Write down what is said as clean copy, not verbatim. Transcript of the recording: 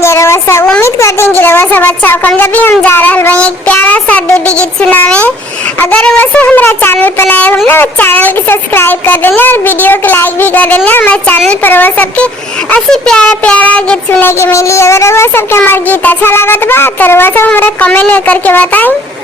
लगे रहुआ सब। उम्मीद करती हूँ कि रहुआ सब अच्छा होगा। जब भी हम जा रहे हैं एक प्यारा सा देवी गीत सुनावे। अगर रहुआ सब हमारा चैनल पर नए हो ना, चैनल को सब्सक्राइब कर देना और वीडियो को लाइक भी कर देना। हमारे चैनल पर रहुआ सबके ऐसी प्यारा प्यारा गीत सुनने की मिली। अगर रहुआ सबके हमारा गीत अच्छा लगा तो रहुआ सब हमारा कमेंट करके बताएं।